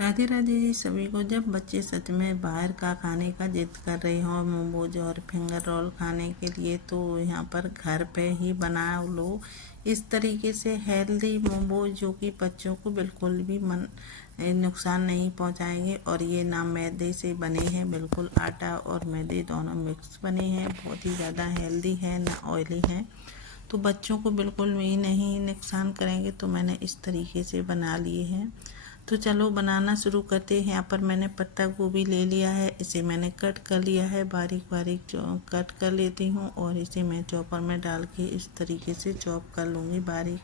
राधे राधे जी सभी को। जब बच्चे सच में बाहर का खाने का जिद कर रहे हों मोमोज और फिंगर रोल खाने के लिए, तो यहाँ पर घर पे ही बना लो इस तरीके से हेल्दी मोमोज, जो कि बच्चों को बिल्कुल भी नुकसान नहीं पहुँचाएंगे। और ये ना मैदे से बने हैं, बिल्कुल आटा और मैदे दोनों मिक्स बने हैं, बहुत ही ज़्यादा हेल्दी है, ना ऑयली हैं, तो बच्चों को बिल्कुल भी नहीं नुकसान करेंगे। तो मैंने इस तरीके से बना लिए हैं। तो चलो बनाना शुरू करते हैं। यहाँ पर मैंने पत्ता गोभी ले लिया है, इसे मैंने कट कर लिया है, बारीक बारीक कट कर लेती हूँ और इसे मैं चॉपर में डाल के इस तरीके से चॉप कर लूँगी बारीक,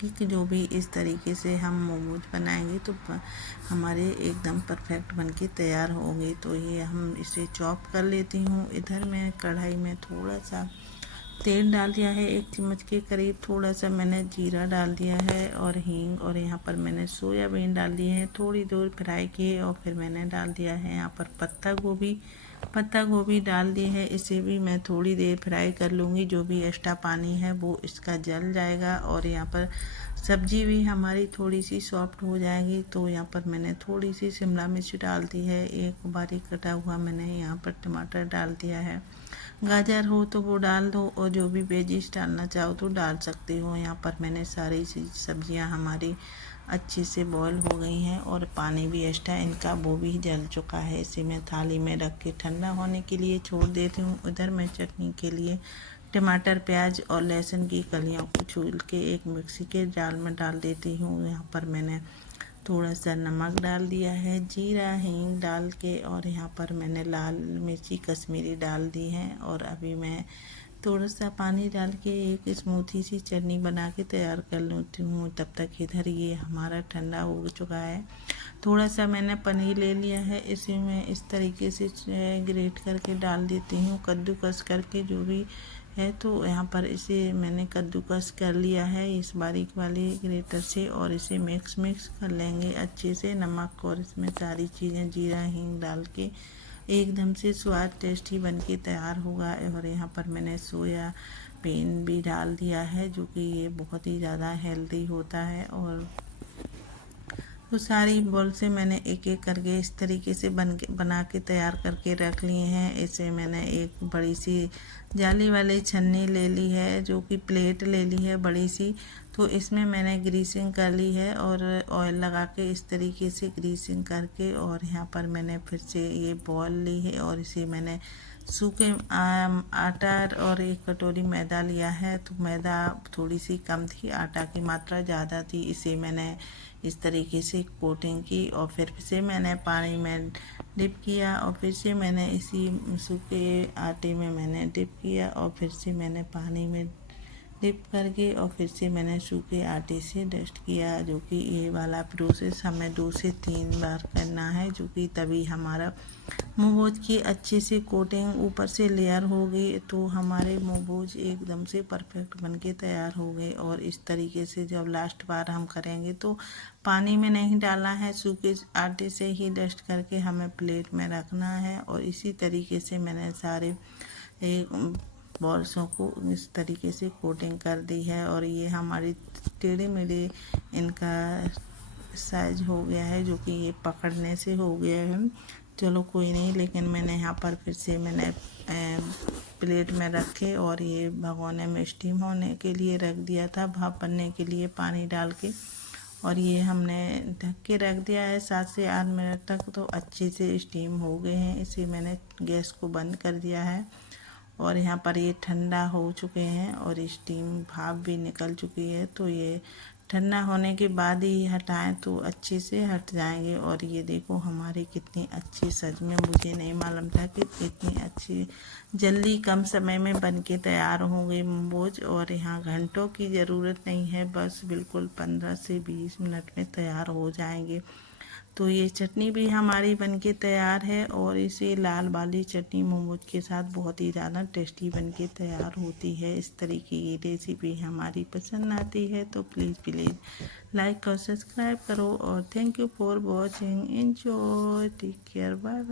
क्योंकि जो भी इस तरीके से हम मोमोज बनाएंगे तो हमारे एकदम परफेक्ट बनके तैयार होंगे। तो ये हम इसे चॉप कर लेती हूँ। इधर मैं कढ़ाई में थोड़ा सा तेल डाल दिया है, 1 चम्मच के करीब। थोड़ा सा मैंने जीरा डाल दिया है और हींग, और यहाँ पर मैंने सोयाबीन डाल दिए हैं, थोड़ी देर फ्राई किए। और फिर मैंने डाल दिया है यहाँ पर पत्ता गोभी डाल दी है, इसे भी मैं थोड़ी देर फ्राई कर लूँगी। जो भी एक्स्ट्रा पानी है वो इसका जल जाएगा और यहाँ पर सब्जी भी हमारी थोड़ी सी सॉफ्ट हो जाएगी। तो यहाँ पर मैंने थोड़ी सी शिमला मिर्च डाल दी है, एक बारीक कटा हुआ मैंने यहाँ पर टमाटर डाल दिया है, गाजर हो तो वो डाल दो, और जो भी वेजिस डालना चाहो तो डाल सकते हो। यहाँ पर मैंने सारी सब्जियाँ हमारी अच्छे से बॉईल हो गई हैं और पानी भी एक्स्ट्रा इनका वो भी जल चुका है। इसे मैं थाली में रख के ठंडा होने के लिए छोड़ देती हूँ। उधर मैं चटनी के लिए टमाटर, प्याज और लहसुन की कलियों को छील के एक मिक्सी के जार में डाल देती हूँ। यहाँ पर मैंने थोड़ा सा नमक डाल दिया है, जीरा हींग डाल के, और यहाँ पर मैंने लाल मिर्ची कश्मीरी डाल दी है। और अभी मैं थोड़ा सा पानी डाल के एक स्मूथी सी चटनी बना के तैयार कर लेती हूँ। तब तक इधर ये हमारा ठंडा हो चुका है। थोड़ा सा मैंने पनीर ले लिया है, इसे मैं इस तरीके से ग्रेट करके डाल देती हूँ, कद्दूकस करके जो भी है। तो यहाँ पर इसे मैंने कद्दूकस कर लिया है इस बारीक वाले ग्रेटर से, और इसे मिक्स कर लेंगे अच्छे से। नमक और इसमें सारी चीज़ें जीरा हींग डाल के एकदम से स्वाद टेस्टी बन के तैयार होगा। और यहाँ पर मैंने सोयाबीन भी डाल दिया है, जो कि ये बहुत ही ज़्यादा हेल्दी होता है। और तो सारी बॉल से मैंने एक एक करके इस तरीके से बना के तैयार करके रख लिए हैं। इसे मैंने एक बड़ी सी जाली वाली छन्नी ले ली है, जो कि प्लेट ले ली है बड़ी सी। तो इसमें मैंने ग्रीसिंग कर ली है और ऑयल लगा के इस तरीके से ग्रीसिंग करके, और यहाँ पर मैंने फिर से ये बॉल ली है और इसे मैंने सूखे आटा और 1 कटोरी मैदा लिया है। तो मैदा थोड़ी सी कम थी, आटा की मात्रा ज़्यादा थी। इसे मैंने इस तरीके से कोटिंग की और फिर से मैंने पानी में डिप किया, और फिर से मैंने इसी सूखे आटे में मैंने डिप किया, और फिर से मैंने पानी में डिप करके, और फिर से मैंने सूखे आटे से डस्ट किया। जो कि ये वाला प्रोसेस हमें 2 से 3 बार करना है, जो कि तभी हमारा मोमोज की अच्छे से कोटिंग ऊपर से लेयर हो गई, तो हमारे मोमोज एकदम से परफेक्ट बनके तैयार हो गए। और इस तरीके से जब लास्ट बार हम करेंगे तो पानी में नहीं डालना है, सूखे आटे से ही डस्ट करके हमें प्लेट में रखना है। और इसी तरीके से मैंने सारे बॉल्सों को इस तरीके से कोटिंग कर दी है। और ये हमारी टेढ़े मेढ़े इनका साइज हो गया है, जो कि ये पकड़ने से हो गया है। चलो कोई नहीं, लेकिन मैंने यहाँ पर फिर से मैंने प्लेट में रखे और ये भगोने में स्टीम होने के लिए रख दिया था, भाप बनने के लिए पानी डाल के। और ये हमने ढक के रख दिया है 7 से 8 मिनट तक, तो अच्छे से स्टीम हो गए हैं। इसे मैंने गैस को बंद कर दिया है और यहाँ पर ये ठंडा हो चुके हैं और स्टीम भाप भी निकल चुकी है। तो ये ठंडा होने के बाद ही हटाएं तो अच्छे से हट जाएंगे। और ये देखो हमारे कितनी अच्छी, सच में मुझे नहीं मालूम था कि इतनी अच्छी जल्दी कम समय में बन के तैयार हो गए मोमोज। और यहाँ घंटों की ज़रूरत नहीं है, बस बिल्कुल 15 से 20 मिनट में तैयार हो जाएंगे। तो ये चटनी भी हमारी बनके तैयार है, और इसे लाल वाली चटनी मोमोज के साथ बहुत ही ज़्यादा टेस्टी बनके तैयार होती है। इस तरीके की रेसिपी हमारी पसंद आती है तो प्लीज़ लाइक और सब्सक्राइब करो। और thank you for watching, enjoy, take care, bye bye.